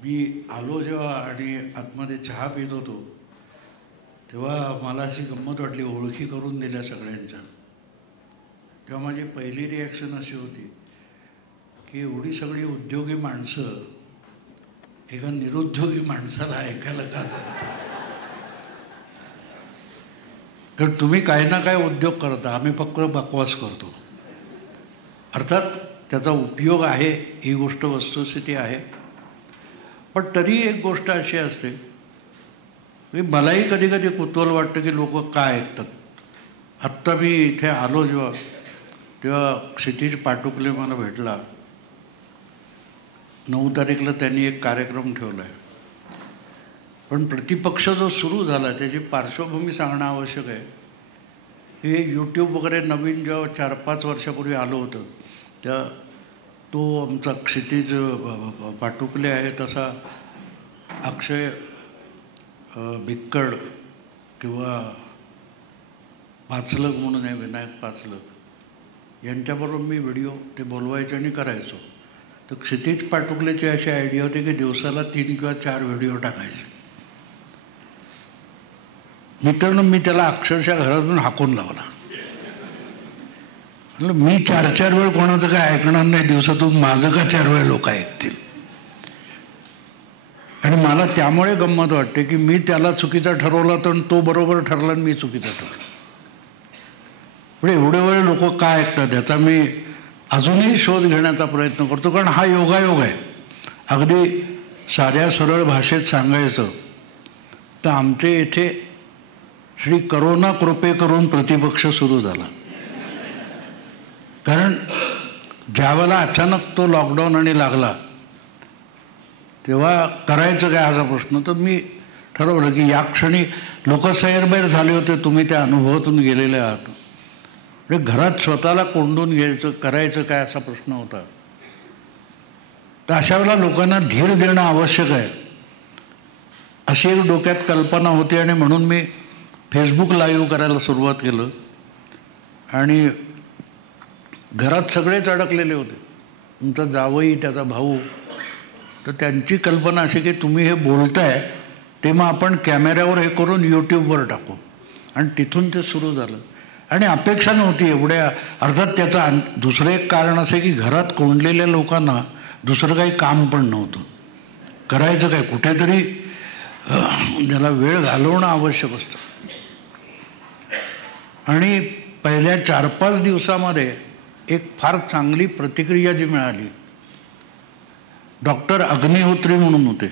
मी आलो जेव्हा आणि आतमध्ये चहा पित होतो तेव्हा मला अशी गंमत वाटली, ओळखी करून दिल्या सगळ्यांच्या. तेव्हा माझी पहिली रिॲक्शन अशी होती की एवढी सगळी उद्योगी माणसं एका निरुद्योगी माणसाला ऐकायला का जमतात? कारण तुम्ही काही ना काय उद्योग करता, आम्ही फक्त बकवास करतो. अर्थात त्याचा उपयोग आहे, ही गोष्ट वस्तुस्थिती आहे. पण तरी एक गोष्ट अशी असते की मलाही कधी कधी कुतूहल वाटतं की लोक काय ऐकतात. आत्ता मी इथे आलो जेव्हा तेव्हा क्षितिज पाटुकले मला भेटला. 9 तारीखला त्यांनी एक कार्यक्रम ठेवला आहे. पण प्रतिपक्ष जो सुरू झाला त्याची पार्श्वभूमी सांगणं आवश्यक आहे. हे यूट्यूब वगैरे नवीन जेव्हा 4-5 वर्षापूर्वी आलं होतं त्या तो आमचा क्षितिज पाटुकले आहे तसा अक्षय भिक्कड किंवा पाचलग म्हणून आहे, विनायक पाचलग, यांच्याबरोबर मी व्हिडिओ ते बोलवायचे आणि करायचो. तर क्षितिज पाटुकलेची अशी आयडिया होती की दिवसाला 3 किंवा 4 व्हिडिओ टाकायचे. मित्रांनो, मी त्याला अक्षरशः घरातून हाकून लावला. मी 4-4 वेळ कोणाचं काय ऐकणार नाही दिवसातून, माझं का 4 वेळ लोक ऐकतील. आणि मला त्यामुळे गंमत वाटते की मी त्याला चुकीचा ठरवला तर तो बरोबर ठरला आणि मी चुकीचा ठरला. पण एवढे वेळ लोक काय ऐकतात याचा मी अजूनही शोध घेण्याचा प्रयत्न करतो. कारण हा योगायोग आहे. अगदी साध्या सरळ भाषेत सांगायचं तर आमच्या इथे श्री करोना कृपे करून प्रतिपक्ष सुरू झाला. कारण ज्यावेळेला अचानक तो लॉकडाऊन आणि लागला तेव्हा करायचं काय असा प्रश्न. तर मी ठरवलं की या क्षणी लोक सैरबैर झाले होते, तुम्ही त्या अनुभवातून गेलेले आहात. म्हणजे घरात स्वतःला कोंडून घ्यायचं, करायचं काय असा प्रश्न होता. तर अशा वेळेला लोकांना धीर देणं आवश्यक आहे अशी एक डोक्यात कल्पना होती. आणि म्हणून मी फेसबुक लाईव्ह करायला सुरुवात केलं. आणि घरात सगळेच अडकलेले होते, तुमचा जावई, त्याचा भाऊ. तर त्यांची कल्पना अशी की तुम्ही हे बोलताय ते मग आपण कॅमेऱ्यावर हे करून यूट्यूबवर टाकू. आणि तिथून ते सुरू झालं. आणि अपेक्षा नव्हती एवढ्या. अर्थात त्याचं दुसरं एक कारण असं की घरात कोंडलेल्या लोकांना दुसरं काही काम पण नव्हतं. करायचं काय, कुठेतरी त्याला वेळ घालवणं आवश्यक असतं. आणि पहिल्या 4-5 दिवसामध्ये एक फार चांगली प्रतिक्रिया जी मिळाली, डॉक्टर अग्निहोत्री म्हणून होते,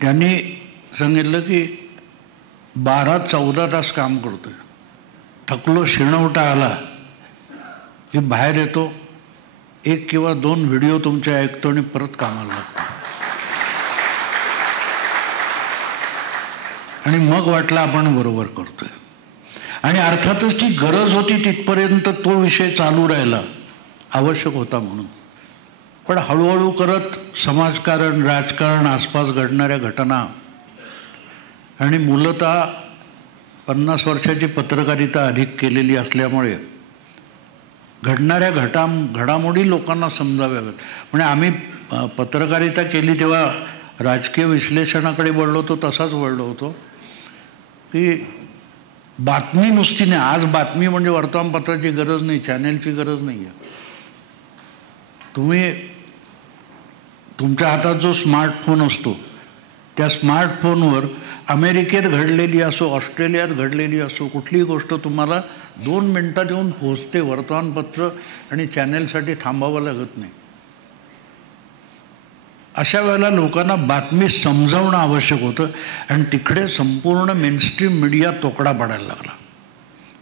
त्यांनी सांगितलं की 12-14 तास काम करतोय, थकलो, शिणवटा आला की बाहेर येतो, 1 किंवा 2 व्हिडिओ तुमचे ऐकतो आणि परत कामाला लागतो. आणि मग वाटलं आपण बरोबर करतोय. आणि अर्थातच ती गरज होती तिथपर्यंत तो विषय चालू राहिला, आवश्यक होता म्हणून. पण हळूहळू करत समाजकारण, राजकारण, आसपास घडणाऱ्या घटना आणि मूलतः 50 वर्षाची पत्रकारिता अधिक केलेली असल्यामुळे घडणाऱ्या घडामोडी लोकांना समजाव्याव्यात. म्हणजे आम्ही पत्रकारिता केली तेव्हा राजकीय विश्लेषणाकडे वळलो होतो, तसाच वळलो होतो की बातमी नुसती नाही. आज बातमी म्हणजे वर्तमानपत्राची गरज नाही, चॅनेलची गरज नाही आहे. तुम्ही तुमच्या हातात जो स्मार्टफोन असतो त्या स्मार्टफोनवर अमेरिकेत घडलेली असो, ऑस्ट्रेलियात घडलेली असो, कुठलीही गोष्ट तुम्हाला 2 मिनटात येऊन पोहोचते. वर्तमानपत्र आणि चॅनेलसाठी थांबावं लागत नाही. अशा वेळेला लोकांना बातमी समजावणं आवश्यक होतं. आणि तिकडे संपूर्ण मेनस्ट्रीम मीडिया तोकडा पडायला लागला.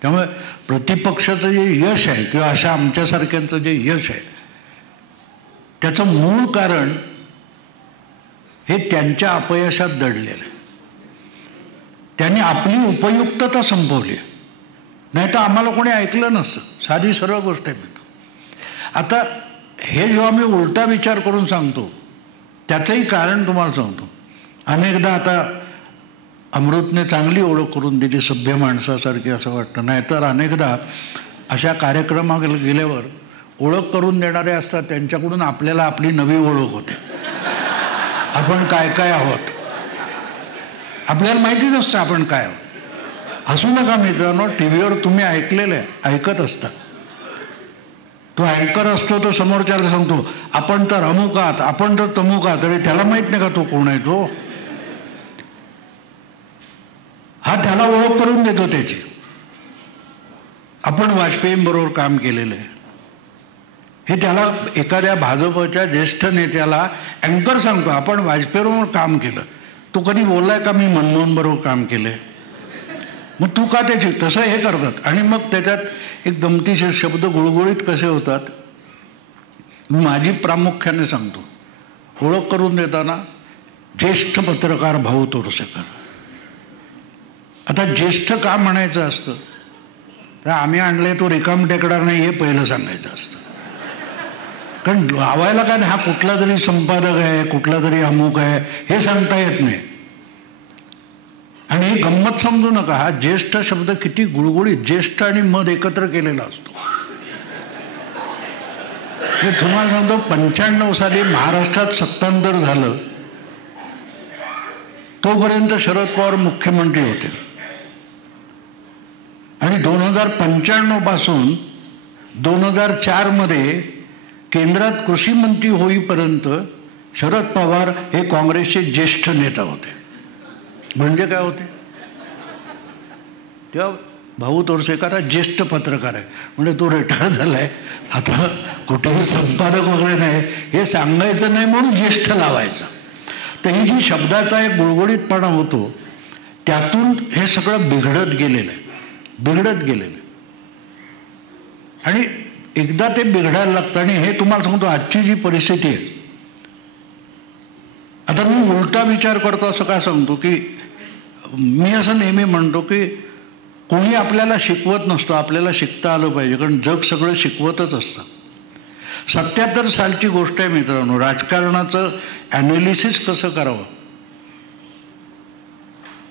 त्यामुळे प्रतिपक्षाचं जे यश आहे किंवा अशा आमच्यासारख्यांचं जे यश आहे त्याचं मूळ कारण हे त्यांच्या अपयशात दडलेलं आहे. त्यांनी आपली उपयुक्तता संपवली, नाही तर आम्हाला कोणी ऐकलं नसतं. साधी सरळ गोष्ट आहे. आता हे जेव्हा मी उलटा विचार करून सांगतो त्याचंही कारण तुम्हाला सांगतो. अनेकदा आता अमृतने चांगली ओळख करून दिली सभ्य माणसासारखी असं वाटतं. नाहीतर अनेकदा अशा कार्यक्रमाला गेल्यावर ओळख करून देणारे असतात त्यांच्याकडून आपल्याला आपली नवी ओळख होते. आपण काय काय आहोत आपल्याला माहिती नसतं आपण काय आहोत. हसू नका मित्रांनो, टी व्हीवर तुम्ही ऐकलेलं आहे, ऐकत असता. तो अँकर असतो, तो समोरच्याला सांगतो आपण तर अमुक आहात, आपण तर तमुक आहात. अरे त्याला माहित नाही का तो कोण आहे तो? हा त्याला ओळख करून देतो त्याची. आपण वाजपेयींबरोबर काम केलेलं आहे हे त्याला एखाद्या भाजपच्या ज्येष्ठ नेत्याला अँकर सांगतो आपण वाजपेयीबरोबर काम केलं. तू कधी बोललाय का मी मनमोहनबरोबर काम केलंय? मग तू का त्याची तसं हे करतात. आणि मग त्याच्यात एक गमतीशीर शब्द गुळगुळीत कसे होतात. माझी प्रामुख्याने सांगतो, ओळख करून देताना ज्येष्ठ पत्रकार भाऊ तोरसेकर. आता ज्येष्ठ का म्हणायचं असतं तर आम्ही आणले तो रिकाम टेकणार नाही हे पहिलं सांगायचं असतं. कारण लावायला काय हा कुठला तरी संपादक आहे, कुठला तरी अमुक आहे हे सांगता येत नाही. आणि हे गंमत समजू नका, हा ज्येष्ठ शब्द किती गुळगुळीत, ज्येष्ठ आणि मध एकत्र केलेला असतो. हे तुम्हाला सांगतो 95 साली महाराष्ट्रात सत्तांतर झालं तोपर्यंत शरद पवार मुख्यमंत्री होते. आणि 2095 पासून 2004 मध्ये केंद्रात कृषी मंत्री होईपर्यंत शरद पवार हे काँग्रेसचे ज्येष्ठ नेता होते. म्हणजे काय होते तेव्हा भाऊ तोरसेकर हा ज्येष्ठ पत्रकार आहे. म्हणजे तो रिटायर झालाय, आता कुठेही संपादक वगैरे नाही हे सांगायचं नाही म्हणून ज्येष्ठ लावायचं. तर ही जी शब्दाचा एक गुळगुळीतपणा होतो त्यातून हे सगळं बिघडत गेलेलं आहे. आणि एकदा ते बिघडायला लागतं. आणि हे तुम्हाला सांगतो आजची जी परिस्थिती आहे, आता मी उलटा विचार करतो. असं काय सांगतो की मी असं नेहमी म्हणतो की कोणी आपल्याला शिकवत नसतो, आपल्याला शिकता आलं पाहिजे, कारण जग सगळं शिकवतच असतं. 77 सालची गोष्ट आहे मित्रांनो. राजकारणाचं ॲनालिसिस कसं करावं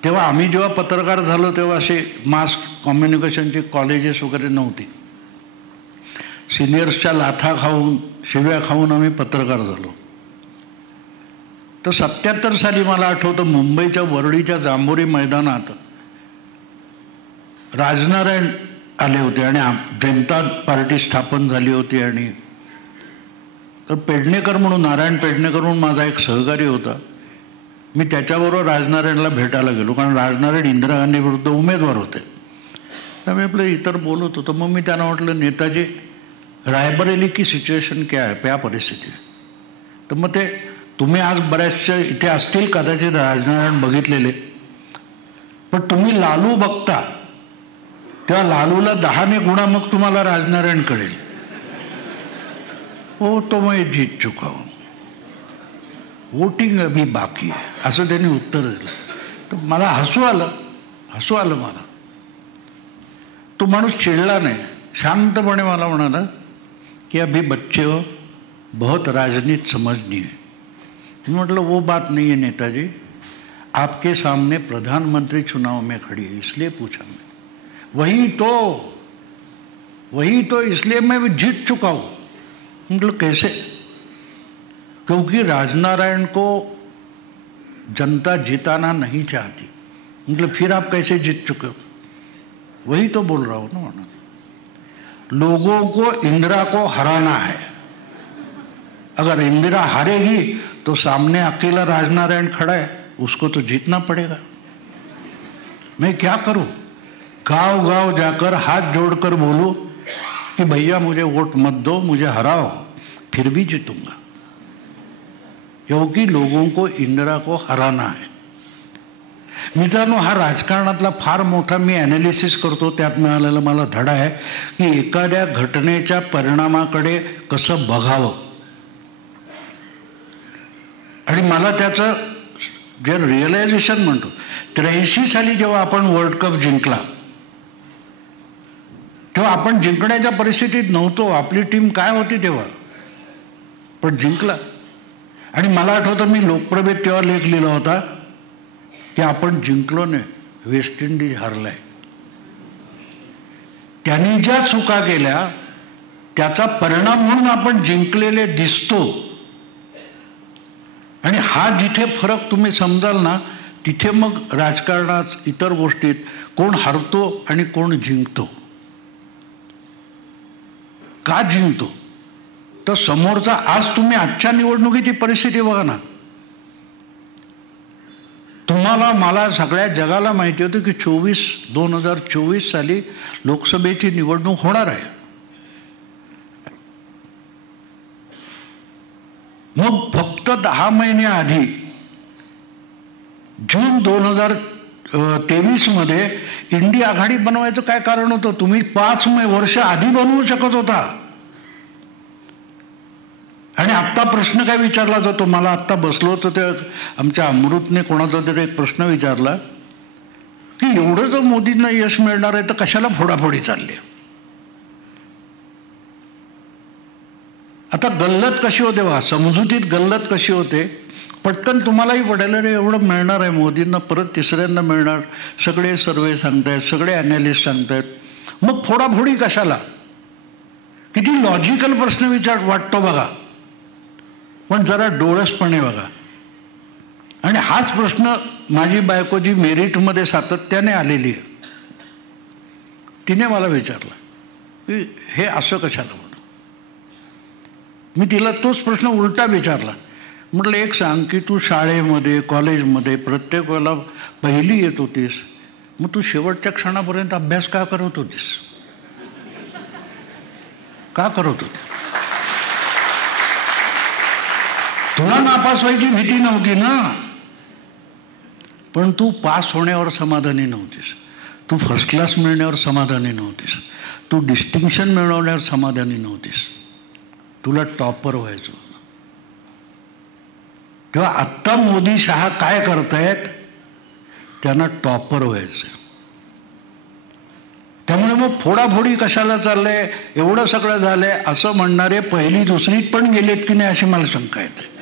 तेव्हा आम्ही जेव्हा पत्रकार झालो तेव्हा असे मास कम्युनिकेशनचे कॉलेजेस वगैरे नव्हते. सिनियर्सच्या लाथा खाऊन शिव्या खाऊन आम्ही पत्रकार झालो. तर 77 साली मला आठवतं मुंबईच्या वरळीच्या जांभोरी मैदानात राजनारायण आले होते आणि जनता पार्टी स्थापन झाली होती. आणि तर पेडणेकर म्हणून, नारायण पेडणेकर म्हणून माझा एक सहकारी होता. मी त्याच्याबरोबर राजनारायणला भेटायला गेलो, कारण राजनारायण इंदिरा गांधी विरुद्ध उमेदवार होते. तर मी आपलं इतर बोलत होतो. मग मी त्यांना म्हटलं नेताजी रायबरेली की सिच्युएशन क्या है, क्या परिस्थिती आहे. तर मग ते तुम्ही आज बऱ्याचशा इथे असतील कदाचित राजनारायण बघितलेले, पण तुम्ही लालू बघता तेव्हा लालूला 10ने गुणा मग तुम्हाला राजनारायण कळेल. हो तो मैं जीत चुका हूं, वोटिंग अभी बाकी आहे, असं त्यांनी उत्तर दिलं. तर मला हसू आलं मला. तो माणूस चिडला नाही, शांतपणे मला म्हणाला कि अभी बच्चे हो, बहुत राजनीति समझनी है. मैं मतलब वो बात नहीं है नेताजी, आपके सामने प्रधानमंत्री चुनाव में खड़ी है इसलिए पूछा मैं. वही तो इसलिए मैं जीत चुका हूँ. मतलब कैसे? क्योंकि राजनारायण को जनता जिताना नहीं चाहती. मतलब फिर आप कैसे जीत चुके हो? वही तो बोल रहा हूँ ना. लोगों को इंदिरा को हराना है. अगर इंदिरा हारेगी तो सामने अकेला राजनारायण खड़ा है, उसको तो जीतना पड़ेगा. मैं क्या करूं? गांव गांव जाकर हाथ जोड़कर बोलूं कि भैया मुझे वोट मत दो, मुझे हराओ, फिर भी जीतूंगा, क्योंकि लोगों को इंदिरा को हराना है. मित्रांनो, हा राजकारणातला फार मोठा मी ॲनालिसिस करतो. त्यात मिळालेला मला धडा आहे की एखाद्या घटनेच्या परिणामाकडे कसं बघावं. आणि मला त्याचं जे रिअलायझेशन म्हणतो, 83 साली जेव्हा आपण वर्ल्ड कप जिंकला तेव्हा आपण जिंकण्याच्या परिस्थितीत नव्हतो. आपली टीम काय होती तेव्हा, पण जिंकला. आणि मला आठवतं मी लोकप्रभेत तेव्हा लेख लिहिला होता की आपण जिंकलो नाही, वेस्ट इंडिज हरलाय. त्यांनी ज्या चुका केल्या त्याचा परिणाम म्हणून आपण जिंकलेले दिसतो. आणि हा जिथे फरक तुम्ही समजाल ना, तिथे मग राजकारणात इतर गोष्टीत कोण हरतो आणि कोण जिंकतो. का जिंकतो तर समोरचा, आज तुम्ही आजच्या निवडणुकीची परिस्थिती बघा ना. तुम्हाला मला सगळ्या जगाला माहिती होतं की 2024 साली लोकसभेची निवडणूक होणार आहे. मग फक्त 10 महिने आधी जून 2023 मध्ये इंडिया आघाडी बनवायचं काय कारण होतं? तुम्ही 5 वर्ष आधी बनवू शकत होता. आणि आत्ता प्रश्न काय विचारला जातो, मला आत्ता बसलो होतं ते आमच्या अमृतने कोणाचा तरी एक प्रश्न विचारला की एवढं जर मोदींना यश मिळणार आहे तर कशाला फोडाफोडी चालली. आता गल्लत कशी होते बघा, समजुतीत गल्लत कशी होते, पटकन तुम्हालाही पडेल रे एवढं मिळणार आहे मोदींना, परत तिसऱ्यांदा मिळणार, सगळे सर्वे सांगतायत, सगळे ॲनालिस्ट सांगतायत, मग फोडाफोडी कशाला. किती लॉजिकल प्रश्न वाटतो बघा, पण जरा डोळसपणे बघा. आणि हाच प्रश्न माझी बायको जी मेरिटमध्ये सातत्याने आलेली आहे, तिने मला विचारला की हे असं कशाला म्हणून. मी तिला तोच प्रश्न उलटा विचारला. म्हटलं एक सांग की तू शाळेमध्ये कॉलेजमध्ये प्रत्येक वेळेला पहिली येत होतीस, मग तू शेवटच्या क्षणापर्यंत अभ्यास का करत होतीस, का करत होती? तुला नापास व्हायची भीती नव्हती ना, पण तू पास होण्यावर समाधानी नव्हतीस, तू फर्स्ट क्लास मिळण्यावर समाधानी नव्हतीस, तू डिस्टिंक्शन मिळवण्यावर समाधानी नव्हतीस, तुला टॉपर व्हायचं. तेव्हा आत्ता मोदी शहा काय करतायत, त्यांना टॉपर व्हायचं. त्यामुळे मग फोडाफोडी कशाला चाललंय, एवढं सगळं झालंय असं म्हणणारे पहिली दुसरीत पण गेलेत की नाही अशी मला शंका येते.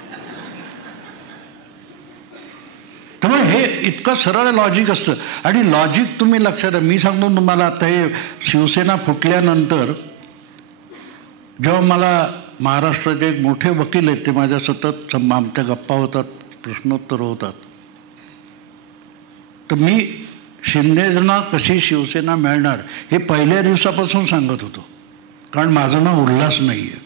त्यामुळे हे इतकं सरळ लॉजिक असतं. आणि लॉजिक तुम्ही लक्षात द्या, मी सांगतो तुम्हाला, आता हे शिवसेना फुटल्यानंतर जेव्हा मला महाराष्ट्राचे एक मोठे वकील आहेत, ते माझ्या सतत आमच्या गप्पा होतात, प्रश्नोत्तर होतात, तर मी शिंदेना कशी शिवसेना मिळणार हे पहिल्या दिवसापासून सांगत होतो, कारण माझं नाव उल्हास नाही आहे.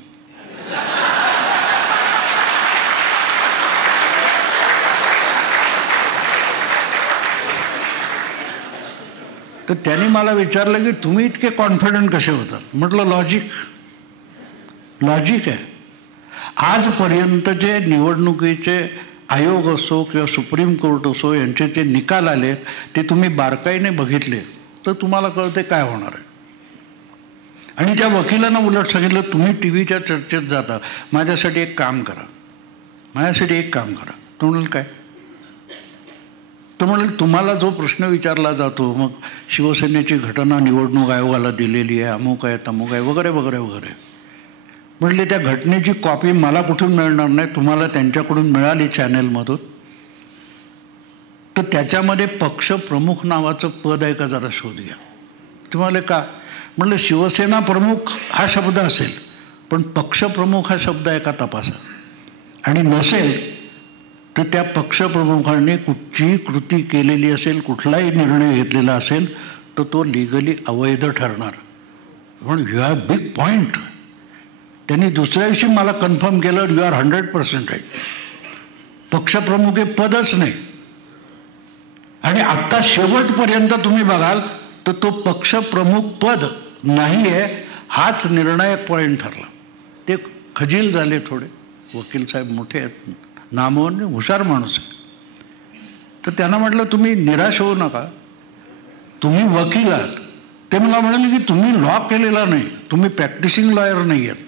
तर त्यांनी मला विचारलं की तुम्ही इतके कॉन्फिडंट कसे होतात. म्हटलं लॉजिक आहे. आजपर्यंतचे निवडणुकीचे आयोग असो किंवा सुप्रीम कोर्ट असो, यांचे जे निकाल आले ते तुम्ही बारकाईने बघितले तर तुम्हाला कळते काय होणार आहे. आणि त्या वकिलांना उलट सांगितलं, तुम्ही टीव्हीच्या चर्चेत जाता, माझ्यासाठी एक काम करा. तो म्हणाल काय? तो म्हणाल तुम्हाला जो प्रश्न विचारला जातो, मग शिवसेनेची घटना निवडणूक आयोगाला दिलेली आहे, अमुक आहे तमुक आहे वगैरे वगैरे वगैरे. म्हटले त्या घटनेची कॉपी मला कुठून मिळणार नाही, तुम्हाला त्यांच्याकडून मिळाली चॅनेलमधून, तर त्याच्यामध्ये पक्षप्रमुख नावाचं पद आहे का जरा शोध घ्या. तुम्हाला का? म्हटलं शिवसेना प्रमुख हा शब्द असेल, पण पक्षप्रमुख हा शब्द आहे का तपासा, आणि नसेल तर त्या पक्षप्रमुखांनी कुठचीही कृती केलेली असेल, कुठलाही निर्णय घेतलेला असेल तर तो लिगली अवैध ठरणार. पण यू हॅव बिग पॉईंट. त्यांनी दुसऱ्या दिवशी मला कन्फर्म केलं, यू आर 100% राईट. पक्षप्रमुख हे पदच नाही. आणि आत्ता शेवटपर्यंत तुम्ही बघाल तर तो पक्षप्रमुख पद नाही आहे, हाच निर्णायक पॉईंट ठरला. ते खजील झाले थोडे, वकील साहेब मोठे आहेत, नामवंत हुशार माणूस आहे. तर त्यांना म्हटलं तुम्ही निराश होऊ नका, तुम्ही वकील आहात. ते मला म्हणाले की तुम्ही लॉ केलेला नाही, तुम्ही प्रॅक्टिसिंग लॉयर नाही आहेत.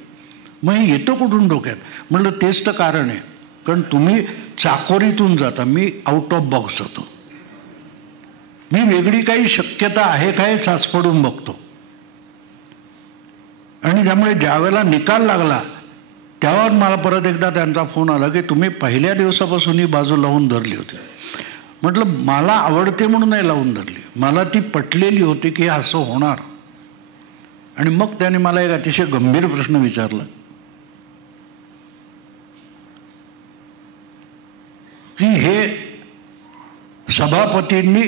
मग हे येतो कुठून डोक्यात? म्हटलं तेच तर कारण आहे, कारण तुम्ही चाकोरीतून जाता, मी आउट ऑफ बॉक्स जातो. मी वेगळी काही शक्यता आहे काय चाचपडून बघतो. आणि त्यामुळे ज्यावेळेला निकाल लागला त्यावर मला परत एकदा त्यांचा फोन आला की तुम्ही पहिल्या दिवसापासून ही बाजू लावून धरली होती. म्हटलं मला आवडते म्हणून नाही लावून धरली, मला ती पटलेली होती की असं होणार. आणि मग त्याने मला एक अतिशय गंभीर प्रश्न विचारला की हे सभापतींनी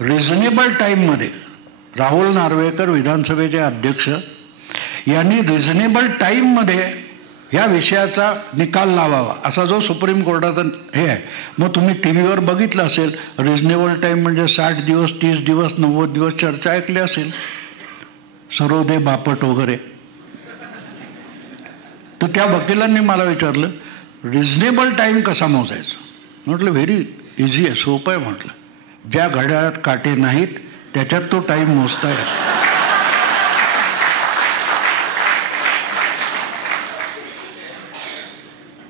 रिझनेबल टाईममध्ये, राहुल नार्वेकर विधानसभेचे अध्यक्ष यांनी रिझनेबल टाईममध्ये या विषयाचा निकाल लावावा असा जो सुप्रीम कोर्टाचा हे आहे. मग तुम्ही टी व्हीवर बघितलं असेल, रिझनेबल टाईम म्हणजे 60 दिवस, 30 दिवस, 90 दिवस चर्चा ऐकली असेल, सरोदे बापट वगैरे. तर त्या वकिलांनी मला विचारलं रिझनेबल टाईम कसा मोजायचा. म्हटलं व्हेरी इझी आहे, सोपं आहे. म्हटलं ज्या घड्याळात काटे नाहीत त्याच्यात तो टाईम मोजता येतो.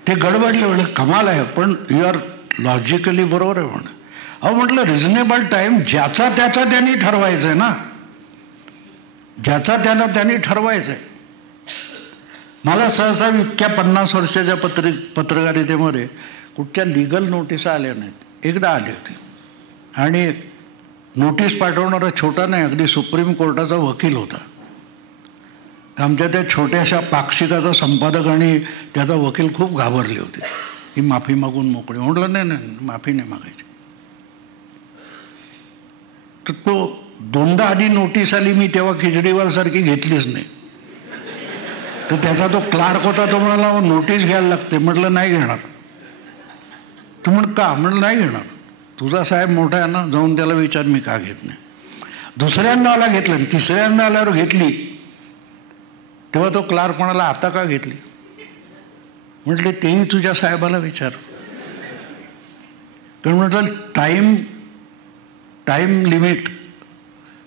ते गडबडले. म्हटलं कमाल आहे, पण यू आर लॉजिकली बरोबर आहे. म्हणून अहो म्हटलं रिझनेबल टाईम ज्याचा त्याचा त्यांनी ठरवायचं आहे ना, ज्याचा त्यांनी ठरवायचं आहे. मला सहसा इतक्या 50 वर्षाच्या पत्रकारितेमध्ये कुठच्या लिगल नोटिसा आल्या नाहीत. एकदा आली होती आणि नोटीस पाठवणारा छोटा नाही, अगदी सुप्रीम कोर्टाचा वकील होता. आमच्या त्या छोट्याशा पाक्षिकाचा संपादक आणि त्याचा वकील खूप घाबरले होते ही माफी मागून मोकळे. म्हटलं नाही नाही, माफी नाही मागायची. तर तो 2दा आधी नोटीस आली, मी तेव्हा केजरीवाल सारखी घेतलीच नाही. तर त्याचा तो क्लार्क होता, तो म्हणाला नोटीस घ्यायला लागते. म्हटलं नाही घेणार. तू म्हण का. म्हटलं नाही घेणार, तुझा साहेब मोठा आहे ना, जाऊन त्याला विचार मी का घेत नाही. दुसऱ्यांदा आला घेतलं, आणि तिसऱ्यांदा आल्यावर घेतली. तेव्हा तो क्लार्क म्हणाला आता का घेतली. म्हटले तेही तुझ्या साहेबाला विचार. कारण म्हटलं टाईम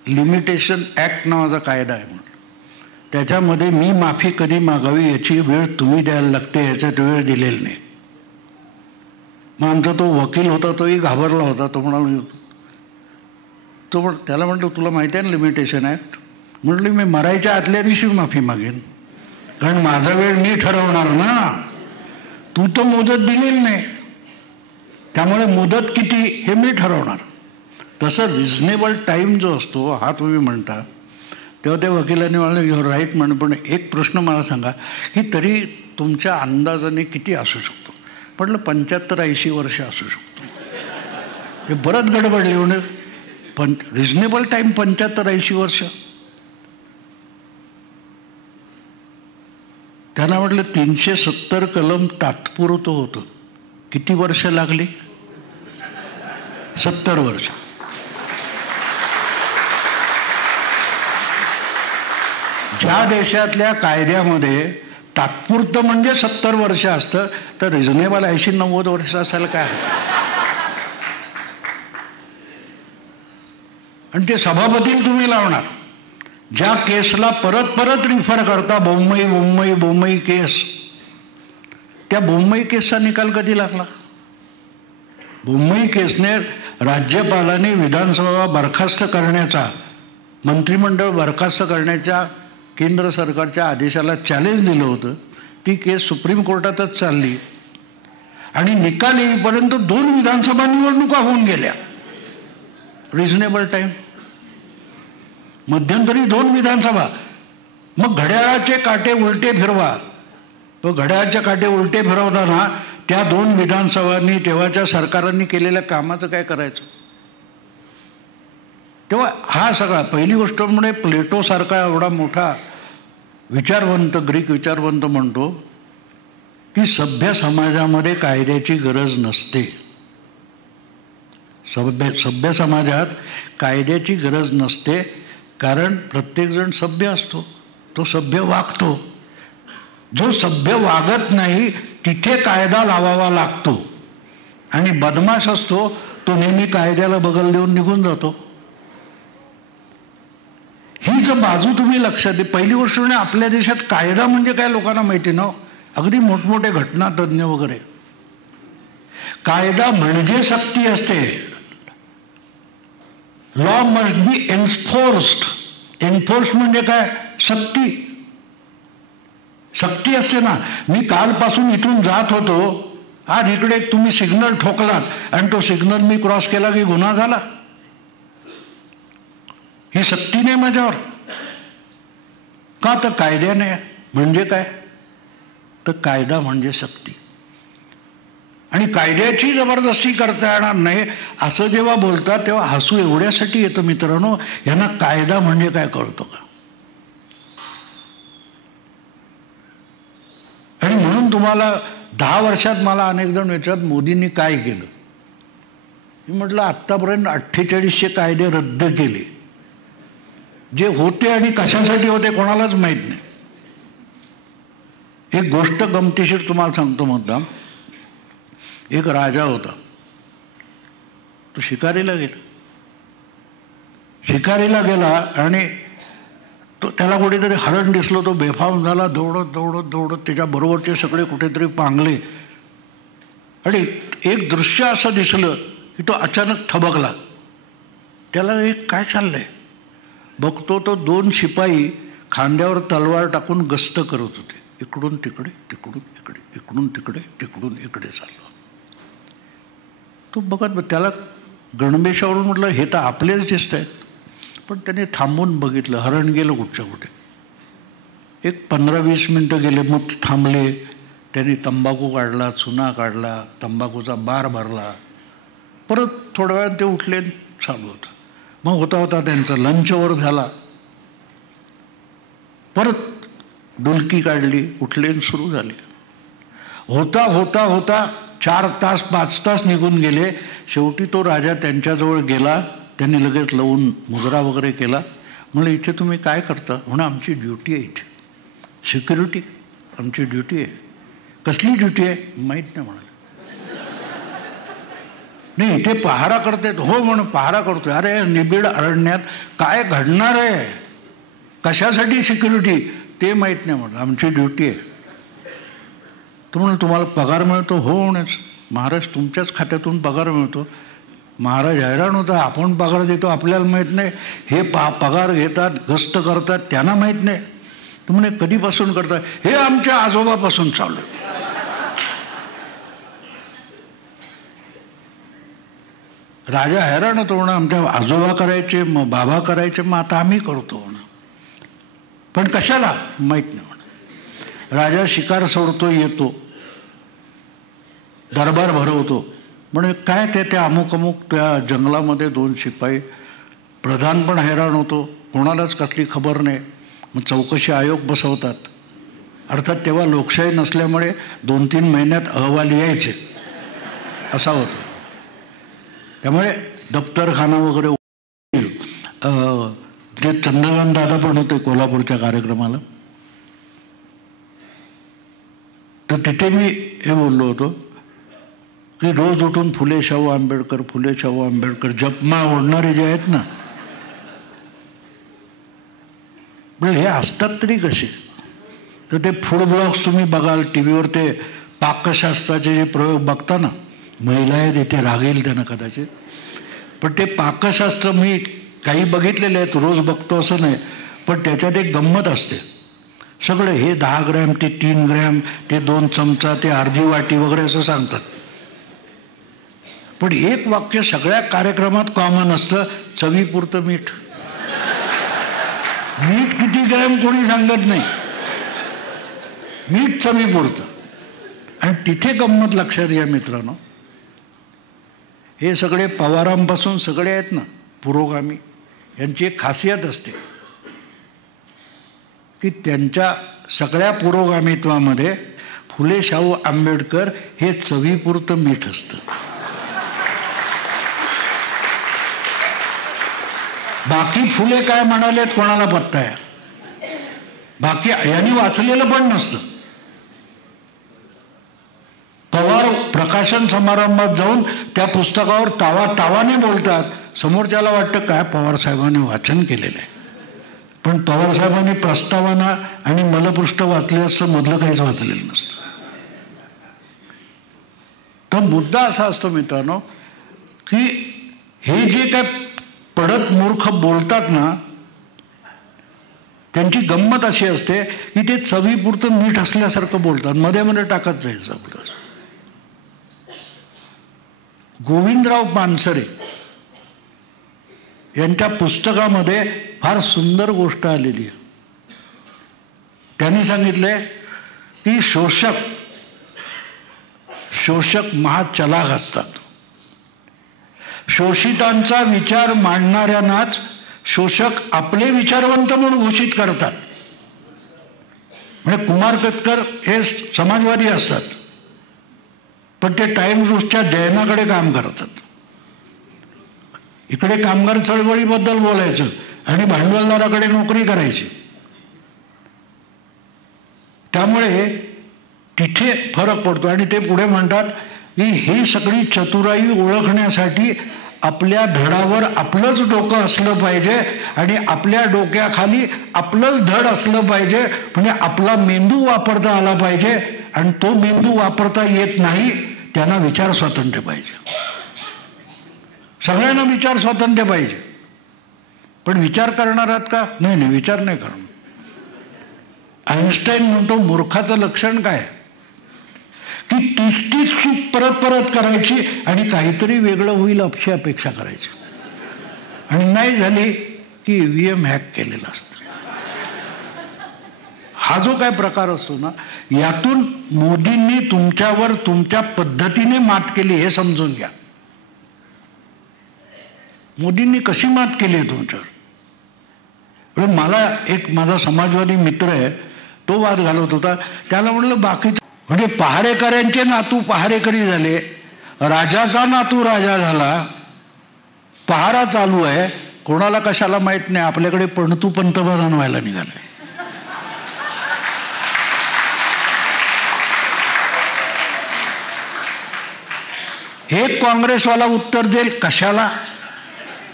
लिमिटेशन ॲक्ट नावाचा कायदा आहे. म्हटलं त्याच्यामध्ये मी माफी कधी मागावी याची वेळ तुम्ही द्यायला लागते, याच्यात वेळ दिलेली नाही. मग आमचा तो वकील होता, तोही घाबरला होता. तो म्हणाला त्याला म्हटलं तुला माहिती आहे ना लिमिटेशन ॲक्ट. म्हटलं मी मरायच्या आदल्या दिवशी माफी मागेन, कारण माझा वेळ मी ठरवणार ना, तू तर मुदत दिलेली नाही, त्यामुळे मुदत किती हे मी ठरवणार. तसं रिझनेबल टाईम जो असतो हा तुम्ही म्हणता. तेव्हा त्या वकिलांनी मला युअर राईट म्हण, पण एक प्रश्न मला सांगा की तरी तुमच्या अंदाजाने किती असू शकतो. म्हटलं 75-80 वर्ष असू शकतो. हे बरंच गडबडले. म्हणजे रिझनेबल टाईम 75-80 वर्ष. त्यांना म्हटलं 370 कलम तात्पुरतं होतं. किती वर्ष लागली. 70 वर्ष. ज्या देशातल्या कायद्यामध्ये तात्पुरतं म्हणजे 70 वर्ष असतं, तर रिझनेबल 80-90 वर्ष असायला काय. आणि ते सभापती तुम्ही लावणार. ज्या केसला परत रिफर करता, बोम्मई केस, त्या बोम्मई केसचा निकाल कधी लागला. बोम्मई केसने राज्यपालांनी विधानसभा बरखास्त करण्याचा, मंत्रिमंडळ बरखास्त करण्याच्या केंद्र सरकारच्या आदेशाला चॅलेंज दिलं होतं. ती केस सुप्रीम कोर्टातच चालली आणि निकाल येईपर्यंत 2 विधानसभा निवडणुका होऊन गेल्या. Reasonable time. मध्यंतरी 2 विधानसभा. मग घड्याळाचे काटे उलटे फिरवा. तो घड्याळाचे काटे उलटे फिरवताना त्या 2 विधानसभांनी तेव्हाच्या सरकारांनी केलेल्या कामाचं काय करायचं. तेव्हा हा सगळा पहिली गोष्ट म्हणजे प्लेटोसारखा एवढा मोठा विचारवंत, ग्रीक विचारवंत म्हणतो की सभ्य समाजामध्ये कायद्याची गरज नसते. सभ्य समाजात कायद्याची गरज नसते, कारण प्रत्येकजण सभ्य असतो, तो सभ्य वागतो. जो सभ्य वागत नाही तिथे कायदा लावावा लागतो. आणि बदमाश असतो तो नेहमी कायद्याला बगल देऊन निघून जातो. ही जर बाजू तुम्ही लक्षात दे. पहिली गोष्ट म्हणजे आपल्या देशात कायदा म्हणजे काय लोकांना माहिती ना. अगदी मोठमोठे घटनातज्ञ वगैरे. कायदा म्हणजे सक्ती असते. Law must be enforced. Enforce म्हणजे काय. सक्ती असते ना. मी कालपासून इथून जात होतो, आज इकडे तुम्ही सिग्नल ठोकलात आणि तो सिग्नल मी क्रॉस केला की गुन्हा झाला. ही सक्ती नाही माझ्यावर. का तर कायद्याने. म्हणजे काय तर कायदा म्हणजे सक्ती, आणि कायद्याची जबरदस्ती करता येणार नाही असं जेव्हा बोलतात तेव्हा हसू एवढ्यासाठी येतं मित्रांनो, यांना कायदा म्हणजे काय कळतो का? आणि म्हणून तुम्हाला 10 वर्षात मला अनेक जण विचारतात मोदींनी काय केलं. मी म्हटलं आत्तापर्यंत 4800 कायदे रद्द केले, जे होते आणि कशासाठी होते कोणालाच माहीत नाही. एक गोष्ट गमतीशीर तुम्हाला सांगतो मुद्दाम. एक राजा होता, तो शिकारीला गेला आणि त्याला कुठेतरी हरण दिसलं. तो बेफाम झाला, दौडत त्याच्या बरोबरचे सगळे कुठेतरी पांगले, आणि एक दृश्य असं दिसलं की तो अचानक थबकला. त्याला एक काय चाललंय बघतो, तो 2 शिपाई खांद्यावर तलवार टाकून गस्त करत होते. इकडून तिकडे, तिकडून इकडे, इकडून तिकडे, तिकडून इकडे चाललो. तो बघत त्याला गणवेशावरून म्हटलं हे तर आपलेच दिसत आहेत. पण त्याने थांबून बघितलं, हरण गेलं कुठच्या कुठे. एक 15-20 मिनटं गेले, मग थांबले. त्यांनी तंबाखू काढला, चुना काढला, तंबाखूचा बार भरला. परत थोड्या वेळात ते उठले, चालू होतं. मग होता त्यांचा लंचवर झाला. परत डुलकी काढली, उठले, सुरू झाले. होता 4 तास 5 तास निघून गेले. शेवटी तो राजा त्यांच्याजवळ गेला. त्यांनी लगेच लावून मुजरा वगैरे केला. म्हणलं इथे तुम्ही काय करता? म्हणून आमची ड्युटी आहे, इथे सिक्युरिटी, आमची ड्युटी आहे. कसली ड्युटी आहे? माहीत नाही म्हणाले. नाही इथे पहारा करते. हो म्हण पहारा करतोय. अरे निबिड अरण्यात काय घडणार आहे, कशासाठी सिक्युरिटी ते माहीत नाही म्हटलं. आमची ड्युटी आहे. तो म्हणून तुम्हाला पगार मिळतो? हो म्हणेच. महाराज तुमच्याच खात्यातून पगार मिळतो. महाराज हैराण होता, आपण पगार देतो आपल्याला माहीत नाही, हे पगार घेतात गस्त करतात त्यांना माहीत नाही. तर म्हणे कधीपासून करतात? हे आमच्या आजोबापासून चालू आहे. राजा हैराण होतो. म्हणा आमच्या आजोबा करायचे, मग बाबा करायचे, मग आता आम्ही करतो म्हणा. पण कशाला माहीत नाही म्हणा. राजा शिकार सोडतो, येतो, दरबार भरवतो. म्हणजे काय त्या अमुक त्या जंगलामध्ये 2 शिपाई. प्रधान पण हैराण होतो, कोणालाच कसली खबर नाही. मग चौकशी आयोग बसवतात. अर्थात तेव्हा लोकशाही नसल्यामुळे 2-3 महिन्यात अहवाल यायचे, असा होतो. त्यामुळे दफ्तरखाना वगैरे. ते चंद्रकांत दादा पण होते कोल्हापूरच्या कार्यक्रमाला. तर तिथे मी हे बोललो होतो की रोज उठून फुले शाहू आंबेडकर, फुले शाहू आंबेडकर जपमा ओढणारे जे आहेत ना, म्हणजे हे असतात तरी कसे? तर ते फूड ब्लॉग्स तुम्ही बघाल टी व्हीवर, ते पाकशास्त्राचे जे प्रयोग बघता ना, महिला आहेत इथे रागेल त्यांना कदाचित, पण ते पाकशास्त्र मी काही बघितलेले आहेत, रोज बघतो असं नाही, पण त्याच्यात एक गंमत असते. सगळं हे 10 ग्रॅम, ते 3 ग्रॅम, ते 2 चमचा, ते अर्धी वाटी वगैरे असं सांगतात. पण एक वाक्य सगळ्या कार्यक्रमात कॉमन असतं, चवीपुरतं मीठ. मीठ किती ग्रॅम कोणी सांगत नाही, मीठ चवीपुरतं. आणि तिथे गंमत लक्षात घ्या मित्रांनो, हे सगळे पवारांपासून सगळे आहेत ना पुरोगामी, यांची एक खासियत असते की त्यांच्या सगळ्या पुरोगामित्वामध्ये फुले शाहू आंबेडकर हे चवीपुरतं मीठ असतं. बाकी फुले काय म्हणालेत कोणाला पत्ता आहे, बाकी यांनी वाचलेलं पण नसतं. पवार प्रकाशन समारंभात जाऊन त्या पुस्तकावर तावाने बोलतात, समोरच्याला वाटतं काय पवार साहेबांनी वाचन केलेलं आहे, पण पवार साहेबांनी प्रस्तावना आणि मलपृष्ठ वाचले असं मधलं काहीच वाचलेलं नसतं. तर मुद्दा असा असतो मित्रांनो की हे जे काय पडत मूर्ख बोलतात ना, त्यांची गंमत अशी असते की ते चवीपुरतं मीठ असल्यासारखं बोलतात, मध्ये मध्ये टाकत राहायचं आपलं. गोविंदराव पानसरे यांच्या पुस्तकामध्ये फार सुंदर गोष्ट आलेली आहे. त्यांनी सांगितले की शोषक महाचलाख असतात. शोषितांचा विचार मांडणाऱ्यांनाच शोषक आपले विचारवंत म्हणून घोषित करतात. म्हणजे कुमार केतकर हे समाजवादी असतात, पण ते टाइम्स न्यूजच्या जयनाकडे काम करतात. इकडे कामगार चळवळीबद्दल बोलायचं आणि भांडवलदाराकडे नोकरी करायची. त्यामुळे तिथे फरक पडतो. आणि ते पुढे म्हणतात की ही सगळी चतुराई ओळखण्यासाठी आपल्या धडावर आपलंच डोकं असलं पाहिजे आणि आपल्या डोक्याखाली आपलंच धड असलं पाहिजे. म्हणजे आपला मेंदू वापरता आला पाहिजे, आणि तो मेंदू वापरता येत नाही त्यांना विचार स्वातंत्र्य पाहिजे. सगळ्यांना विचार स्वातंत्र्य पाहिजे, पण विचार करणार आहात का? नाही, विचार नाही करणार. आइन्स्टाईन म्हणतो मूर्खाचं लक्षण काय, की तीच चूक परत परत करायची आणि काहीतरी वेगळं होईल अशी अपेक्षा करायची, आणि नाही झाली की EVM हॅक केलेलं असतं. हा जो काय प्रकार असतो ना, यातून मोदींनी तुमच्यावर तुमच्या पद्धतीने मात केली हे समजून घ्या. मोदींनी कशी मात केली आहे तुमच्यावर? मला एक माझा समाजवादी मित्र आहे, तो वाद घालत होता. त्याला म्हटलं बाकी म्हणजे पहारेकऱ्यांचे नातू पहारेकरी झाले, राजाचा नातू राजा झाला, पहारा चालू आहे, कोणाला कशाला माहित नाही, आपल्याकडे पणतू पंतप्रधान व्हायला निघाले. एक काँग्रेसवाला उत्तर देईल कशाला,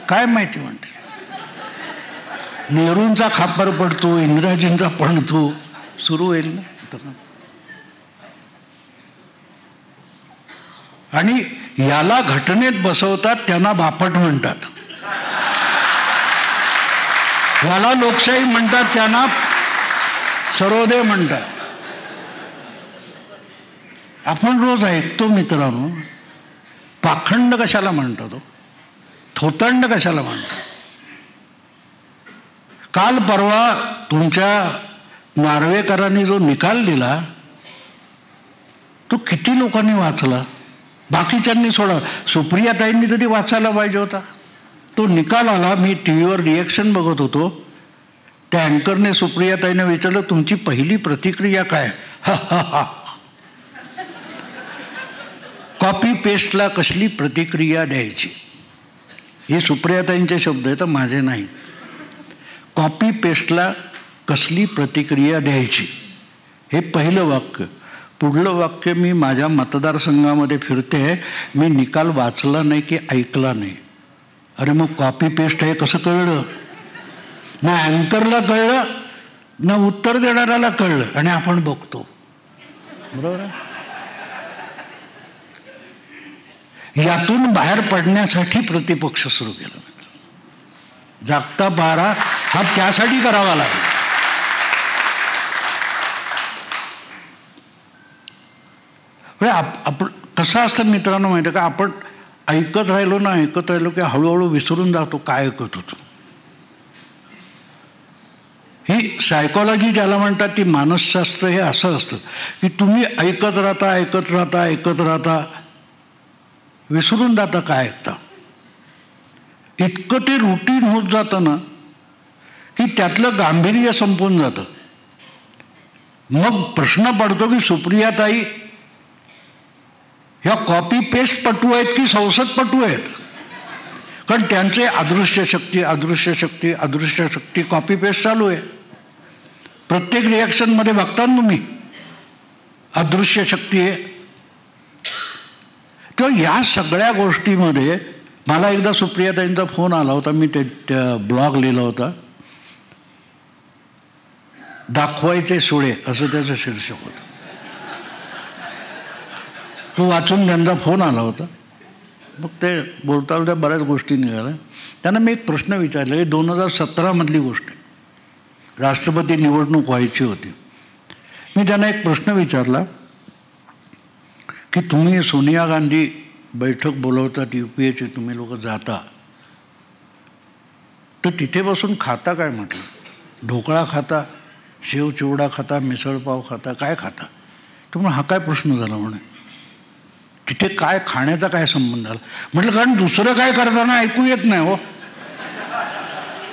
काय माहिती म्हणते. नेहरूंचा खापर पडतो, इंदिराजींचा पडतो, सुरू होईल ना. आणि याला घटनेत बसवतात, त्यांना बापट म्हणतात. याला लोकशाही म्हणतात, त्यांना सर्वोदय म्हणतात. आपण रोज ऐकतो मित्रांनो, पाखंड कशाला म्हणतात, थोतंड कशाला म्हणतात. काल परवा तुमच्या नार्वेकरांनी जो निकाल दिला तो किती लोकांनी वाचला? बाकीच्यांनी सोडा, सुप्रियाताईंनी तरी वाचायला पाहिजे होता. तो निकाल आला, मी टीव्हीवर रिएक्शन बघत होतो. त्या अँकरने सुप्रियाताईंना विचारलं, तुमची पहिली प्रतिक्रिया काय? कॉपी पेस्टला कसली प्रतिक्रिया द्यायची? हे सुप्रियाताईंचे शब्द आहेत, माझे नाही. कॉपी पेस्टला कसली प्रतिक्रिया द्यायची, हे पहिलं वाक्य. पुढलं वाक्य, मी माझ्या मतदारसंघामध्ये फिरते, मी निकाल वाचला नाही की ऐकला नाही. अरे मग कॉपी पेस्ट हे कसं कळलं? ना अँकरला कळलं, ना उत्तर देणाऱ्याला कळलं, आणि आपण बघतो. बरोबर आहे. यातून बाहेर पडण्यासाठी प्रतिपक्ष सुरू केला. जागता पारा हा त्यासाठी करावा लागला. आपण कसं असतं मित्रांनो माहिती आहे का, आपण ऐकत राहिलो की हळूहळू विसरून जातो काय ऐकत होतो. ही सायकॉलॉजी ज्याला म्हणतात, ती मानसशास्त्र, हे असं असतं की तुम्ही ऐकत राहता, विसरून जाता काय ऐकता. इतकं ते रुटीन होत जातं ना की त्यातलं गांभीर्य संपून जातं. मग प्रश्न पडतो की सुप्रियाताई ह्या कॉपी पेस्ट पटू आहेत की संसदपटू आहेत? कारण त्यांचे अदृश्य शक्ती कॉपी पेस्ट चालू आहे. प्रत्येक रिॲक्शनमध्ये बघता ना तुम्ही, अदृश्य शक्ती आहे. तर या सगळ्या गोष्टीमध्ये मला एकदा सुप्रियाताईंचा फोन आला होता. मी त्या ब्लॉग लिहिला होता, दाखवायचे सुळे असं त्याचं शीर्षक होतं. तो वाचून त्यांचा फोन आला होता. मग ते बोलता बऱ्याच गोष्टी निघाल्या. त्यांना मी एक प्रश्न विचारला. ही 2017 गोष्ट आहे, राष्ट्रपती निवडणूक व्हायची होती. मी त्यांना एक प्रश्न विचारला की तुम्ही सोनिया गांधी बैठक बोलवतात UPAची, तुम्ही लोक जाता, तर तिथे बसून खाता काय? म्हटलं ढोकळा खाता शेव चिवडा खाता, मिसळपाव खाता, काय खाता? त्यामुळे हा काय प्रश्न झाला म्हणे, तिथे काय खाण्याचा काय संबंध झाला? म्हटलं कारण दुसरं काय करताना ऐकू येत नाही हो.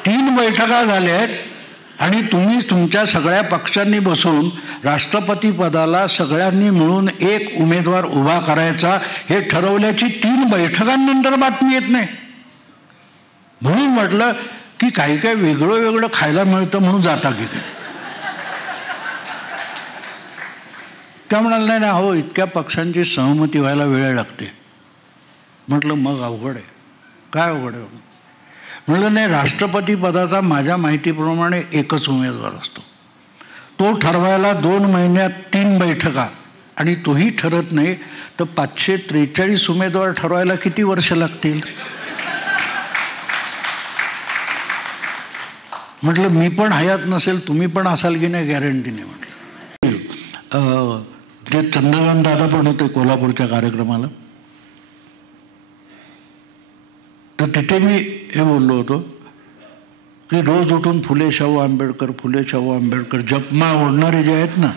3 बैठका झाल्या आहेत आणि तुम्ही तुमच्या सगळ्या पक्षांनी बसून राष्ट्रपती पदाला सगळ्यांनी मिळून एक उमेदवार उभा करायचा हे ठरवल्याची 3 बैठकांनंतर बातमी येत नाही. म्हणून म्हटलं की काही काय वेगळं वेगळं खायला मिळतं म्हणून जाता की काय? त्या म्हणाल नाही ना हो, इतक्या पक्षांची सहमती व्हायला वेळ लागते. म्हटलं मग अवघड आहे. काय अवघड आहे? म्हटलं नाही, राष्ट्रपती पदाचा माझ्या माहितीप्रमाणे एकच उमेदवार असतो. तो ठरवायला 2 महिन्यात 3 बैठका, आणि तोही ठरत नाही तर 543 उमेदवार ठरवायला किती वर्ष लागतील? म्हटलं मी पण हयात नसेल, तुम्ही पण असाल की नाही गॅरंटी नाही. म्हटलं जे चंद्रकांत दादा पण होते कोल्हापूरच्या कार्यक्रमाला, तर तिथे मी हे बोललो होतो की रोज उठून फुले शाहू आंबेडकर, फुले शाहू आंबेडकर जपमा ओढणारे जे आहेत ना,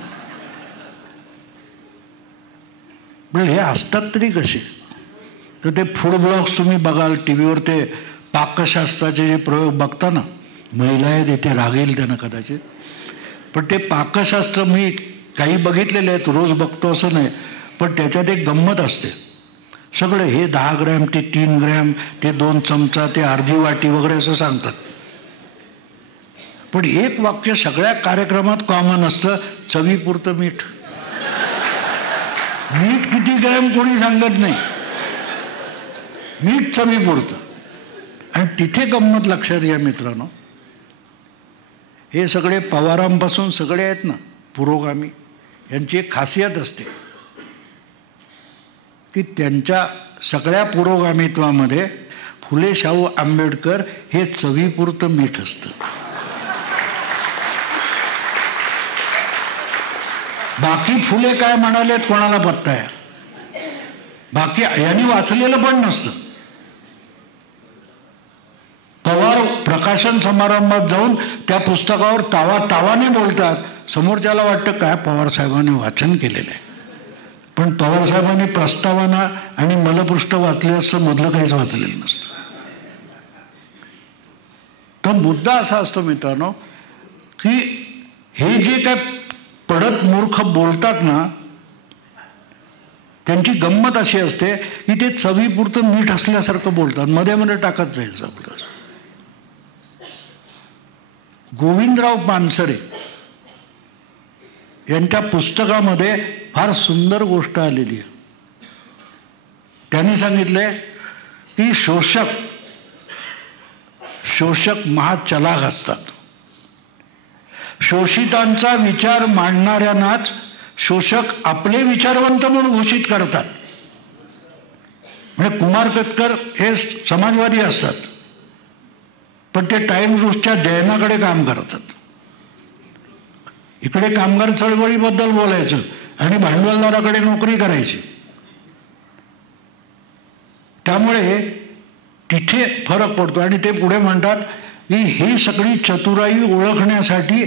म्हणजे हे असतात तरी कसे? तर ते फूड ब्लॉग्स तुम्ही बघाल टी व्हीवर, ते पाकशास्त्राचे जे प्रयोग बघता ना, महिला आहेत इथे रागेल त्यांना कदाचित, पण ते पाकशास्त्र मी काही बघितलेले आहेत, रोज बघतो असं नाही, पण त्याच्यात एक गंमत असते. सगळं हे 10 ग्रॅम, ते 3 ग्रॅम, ते 2 चमचा, ते अर्धी वाटी वगैरे असं सांगतात. पण एक वाक्य सगळ्या कार्यक्रमात कॉमन असतं, चवीपुरतं मीठ. मीठ किती ग्रॅम कोणी सांगत नाही, मीठ चवीपुरतं. आणि तिथे गंमत लक्षात घ्या मित्रांनो, हे सगळे पवारांपासून सगळे आहेत ना पुरोगामी, यांची एक खासियत असते की त्यांच्या सगळ्या पुरोगामित्वामध्ये फुले शाहू आंबेडकर हे चवीपुरतं मीठ असतं. बाकी फुले काय म्हणालेत कोणाला पत्ता आहे, बाकी यांनी वाचलेलं पण नसतं. पवार प्रकाशन समारंभात जाऊन त्या पुस्तकावर तावाने बोलतात, समोरच्याला वाटतं काय पवार साहेबांनी वाचन केलेलं आहे, पण पवार साहेबांनी प्रस्तावना आणि मलपृष्ठ वाचले असं मधलं काहीच वाचलेलं नसतं. तर मुद्दा असा असतो मित्रांनो की हे जे काय पडत मूर्ख बोलतात ना, त्यांची गंमत अशी असते की ते चवीपुरतं मीठ असल्यासारखं बोलतात, मध्ये मध्ये टाकत राहायचं आपलं. गोविंदराव पानसरे यांच्या पुस्तकामध्ये फार सुंदर गोष्ट आलेली आहे. त्यांनी सांगितले की शोषक महाचलाख असतात. शोषितांचा विचार मांडणाऱ्यांनाच शोषक आपले विचारवंत म्हणून घोषित करतात. म्हणजे कुमार केतकर हे समाजवादी असतात, पण ते टाइम्स न्यूजच्या जयनाकडे काम करतात. इकडे कामगार चळवळीबद्दल बोलायचं आणि भांडवलदाराकडे नोकरी करायची. त्यामुळे तिथे फरक पडतो. आणि ते पुढे म्हणतात की ही सगळी चतुराई ओळखण्यासाठी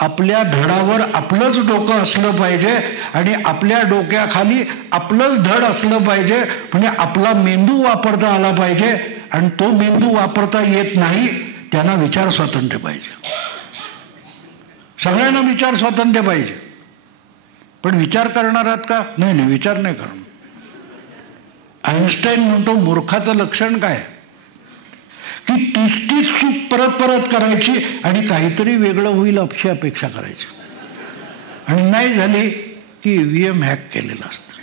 आपल्या धडावर आपलंच डोकं असलं पाहिजे आणि आपल्या डोक्याखाली आपलंच धड असलं पाहिजे, म्हणजे आपला मेंदू वापरता आला पाहिजे. आणि तो मेंदू वापरता येत नाही त्यांना विचार स्वातंत्र्य पाहिजे. सगळ्यांना विचार स्वातंत्र्य पाहिजे, पण विचार करणार आहात का? नाही, विचार नाही करणार. आईन्स्टाईन म्हणतो मूर्खाचं लक्षण काय की तीच चूक परत करायची आणि काहीतरी वेगळं होईल अशी अपेक्षा करायची, आणि नाही झाली की EVM हॅक केलेलं असतं.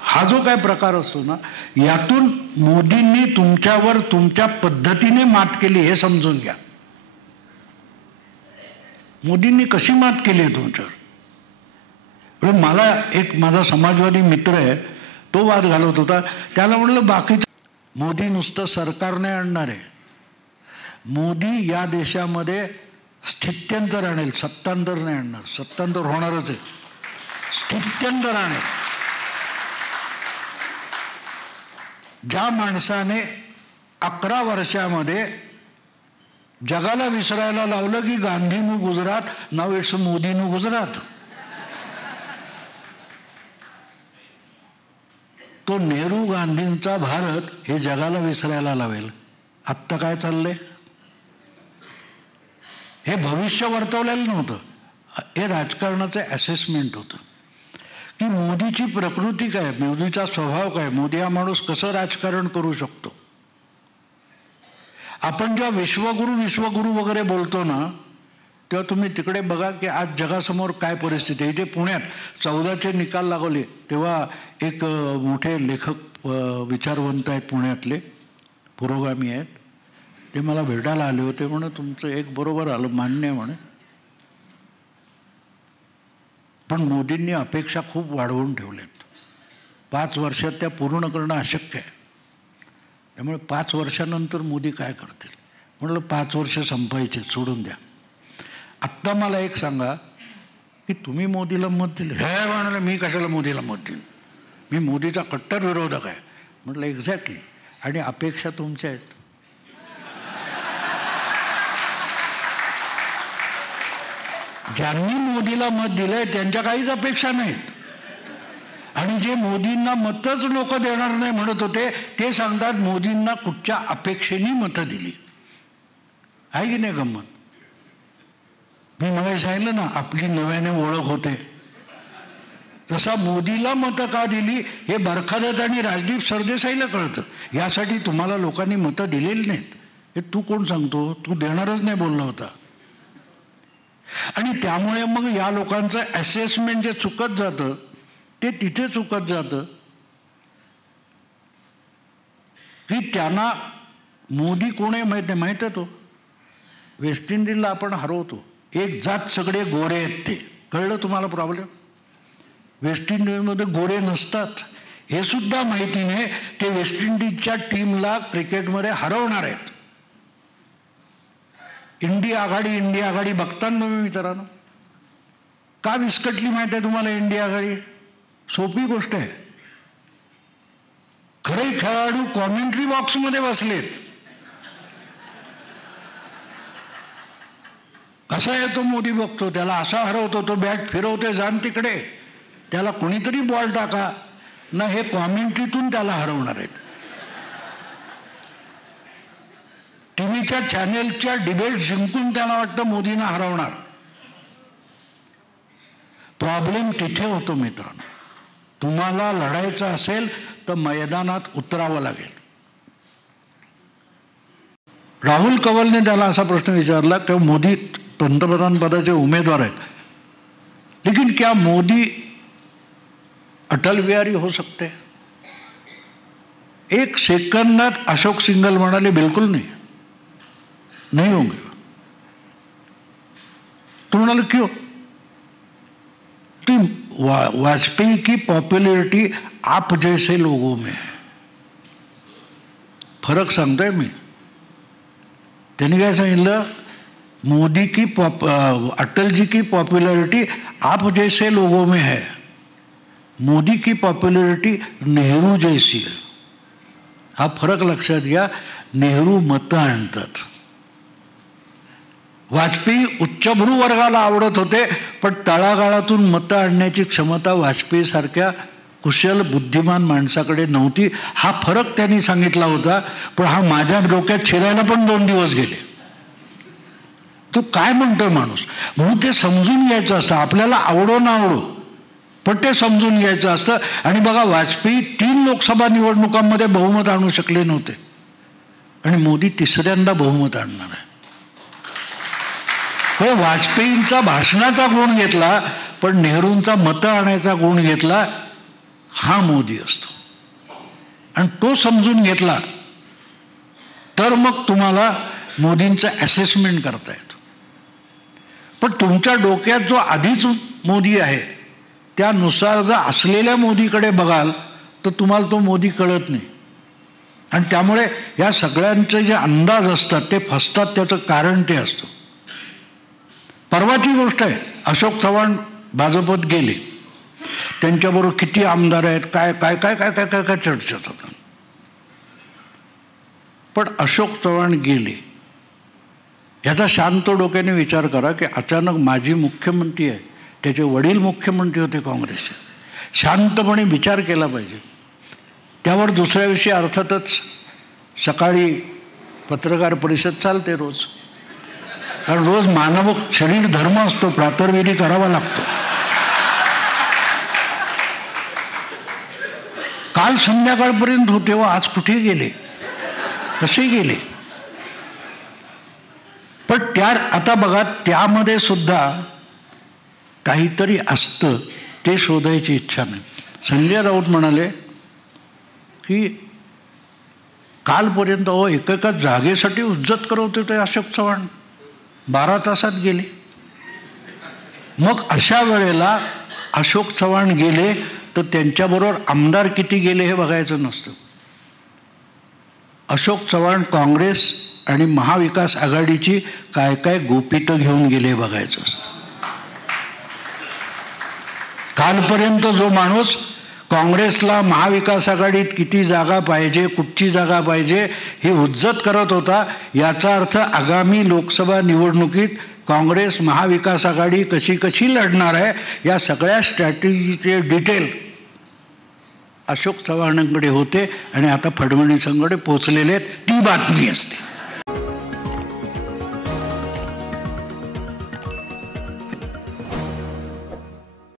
हा जो काय प्रकार असतो ना, यातून मोदींनी तुमच्यावर तुमच्या पद्धतीने मात केली हे समजून घ्या. मोदींनी कशी मात केली आहे तुमच्यावर? मला एक माझा समाजवादी मित्र आहे, तो वाद घालत होता. त्याला म्हटलं बाकी मोदी नुसतं सरकार नाही आणणार आहे, मोदी या देशामध्ये स्थित्यंतर आणेल, सत्तांतर नाही आणणार. सत्तांतर होणारच आहे, स्थित्यंतर आणेल. ज्या माणसाने 11 वर्षामध्ये जगाला विसरायला लावलं की गांधीनं गुजरात, नाव इट्स मोदीनं गुजरात. तो नेहरू गांधींचा भारत हे जगाला विसरायला लावेल. आत्ता काय चाललंय? हे भविष्य वर्तवलेलं नव्हतं, हे राजकारणाचं असेसमेंट होतं की मोदीची प्रकृती काय, मोदीचा स्वभाव काय, मोदी हा माणूस कसं राजकारण करू शकतो. आपण जेव्हा विश्वगुरू वगैरे बोलतो ना, तेव्हा तुम्ही तिकडे बघा की आज जगासमोर काय परिस्थिती आहे. इथे पुण्यात 14चे निकाल लागवले तेव्हा एक मोठे लेखक विचारवंत आहेत पुण्यातले, पुरोगामी आहेत, ते मला भेटायला आले होते. म्हणे तुमचं एक बरोबर आलं, मान्य आहे म्हणे, पण मोदींनी अपेक्षा खूप वाढवून ठेवल्यात. 5 वर्षात त्या पूर्ण करणं अशक्य आहे. त्यामुळे 5 वर्षानंतर मोदी काय करतील. म्हटलं 5 वर्ष संपायचे, सोडून द्या. आत्ता मला एक सांगा की तुम्ही मोदीला मत दिलं. हे म्हणाले मी कशाला मोदीला मत दिलं, मी मोदीचा कट्टर विरोधक आहे. म्हटलं एक्झॅक्टली, आणि अपेक्षा तुमच्या आहेत. ज्यांनी मोदीला मत दिलंय त्यांच्या काहीच अपेक्षा नाहीत, आणि जे मोदींना मतच लोक देणार नाही म्हणत होते ते सांगतात मोदींना कुठच्या अपेक्षेने मतं दिली. आहे की नाही गंमत? मी मला सांगितलं ना, आपली नव्याने ओळख होते. तसा मोदीला मतं का दिली हे बरखादत आणि राजदीप सरदेसाईला कळतं. यासाठी तुम्हाला लोकांनी मतं दिलेली नाहीत. हे तू कोण सांगतो? तू देणारच नाही बोलला होता. आणि त्यामुळे मग या लोकांचं असेसमेंट जे चुकत जातं ते तिथे चुकत जातं की त्यांना मोदी कोण आहे माहीत नाही. माहीत आहे तो वेस्ट इंडिजला आपण हरवतो, एक जात सगळे गोरे आहेत. ते कळलं तुम्हाला प्रॉब्लेम? वेस्ट इंडिजमध्ये गोरे नसतात हे सुद्धा माहिती नाही. ते वेस्ट इंडिजच्या टीमला क्रिकेटमध्ये हरवणार आहेत. इंडिया आघाडी बघता ना तुम्ही मित्रांनो, का विस्कटली माहिती आहे तुम्हाला इंडिया आघाडी? सोपी गोष्ट आहे. खरे खेळाडू कॉमेंट्री बॉक्समध्ये बसलेत. कसा येतो मोदी बघतो, त्याला असा हरवतो, तो बॅट फिरवते जाण तिकडे, त्याला कोणीतरी बॉल टाका ना, हे कॉमेंट्रीतून त्याला हरवणार आहेत. टीव्हीच्या चॅनेलच्या डिबेट जिंकून त्यांना वाटतं मोदींना हरवणार. प्रॉब्लेम तिथे होतो मित्रांनो. तुम्हाला लढायचं असेल तर मैदानात उतरावं लागेल. राहुल कंवलने त्याला असा प्रश्न विचारला की मोदी पंतप्रधान पदाचे उमेदवार आहेत, लेकिन क्या मोदी अटल बिहारी हो सकते? एक सेकंदात अशोक सिंघल म्हणाले बिल्कुल नहीं होंगे. तो म्हणाले क्यों? तो वाजपेयी की पॉप्युलरिटी आप जैसे लोगों में है. फरक सांगतोय मी. त्यांनी काय सांगितलं, मोदी की अटल जी की पॉप्युलरिटी आप जैसे लोगों में है, मोदी की पॉप्युलरिटी नेहरू जैसी है. हा फरक लक्षात घ्या. नेहरू मतं आणतात. वाजपेयी उच्चभ्रू वर्गाला आवडत होते, पण तळागाळातून मतं आणण्याची क्षमता वाजपेयीसारख्या कुशल बुद्धिमान माणसाकडे नव्हती. हा फरक त्यांनी सांगितला होता. पण हा माझ्या डोक्यात शिरायला पण 2 दिवस गेले. तो काय म्हणतोय माणूस, म्हणून ते समजून घ्यायचं असतं. आपल्याला आवडो ना आवडो, पण ते समजून घ्यायचं असतं. आणि बघा, वाजपेयी 3 लोकसभा निवडणुकांमध्ये बहुमत आणू शकले नव्हते, आणि मोदी 3ऱ्यांदा बहुमत आणणार आहे. हो, वाजपेयींचा भाषणाचा गुण घेतला, पण नेहरूंचा मतं आणायचा गुण घेतला. हा मोदी असतो, आणि तो समजून घेतला तर मग तुम्हाला मोदींचं असेसमेंट करता येतं. पण तुमच्या डोक्यात जो आधीच मोदी आहे त्यानुसार जर असलेल्या मोदीकडे बघाल तर तुम्हाला तो मोदी कळत नाही. आणि त्यामुळे या सगळ्यांचे जे अंदाज असतात ते फसतात. त्याचं कारण ते असतं. परवाची गोष्ट आहे, अशोक चव्हाण भाजपत गेले. त्यांच्याबरोबर किती आमदार आहेत, काय काय काय काय काय काय काय चर्चा होतात. पण अशोक चव्हाण गेले ह्याचा शांत डोक्याने विचार करा की अचानक माजी मुख्यमंत्री आहे, त्याचे वडील मुख्यमंत्री होते काँग्रेसचे. शांतपणे विचार केला पाहिजे. त्यावर दुसऱ्या दिवशी अर्थातच सकाळी पत्रकार परिषद चालते रोज, कारण रोज मानव शरीर धर्म असतो, प्रातर्विधी करावा लागतो. काल संध्याकाळपर्यंत होते व आज कुठे गेले, कसे गेले? पण आता बघा, त्यामध्ये सुद्धा काहीतरी असतं, ते शोधायची इच्छा नाही. संजय राऊत म्हणाले की कालपर्यंत एकेका जागेसाठी हुज्जत करत होते अशोक चव्हाण, 12 तासात गेले. मग अशा वेळेला अशोक चव्हाण गेले तर त्यांच्याबरोबर आमदार किती गेले हे बघायचं नसतं. अशोक चव्हाण काँग्रेस आणि महाविकास आघाडीची काय काय गोपितं घेऊन गेले बघायचं असतं. कालपर्यंत जो माणूस काँग्रेसला महाविकास आघाडीत किती जागा पाहिजे, कुठची जागा पाहिजे ही हुज्जत करत होता, याचा अर्थ आगामी लोकसभा निवडणुकीत काँग्रेस महाविकास आघाडी कशी कशी लढणार आहे या सगळ्या स्ट्रॅटेजीचे डिटेल अशोक चव्हाणांकडे होते आणि आता फडणवीसांकडे पोचलेले आहेत. ती बातमी असते.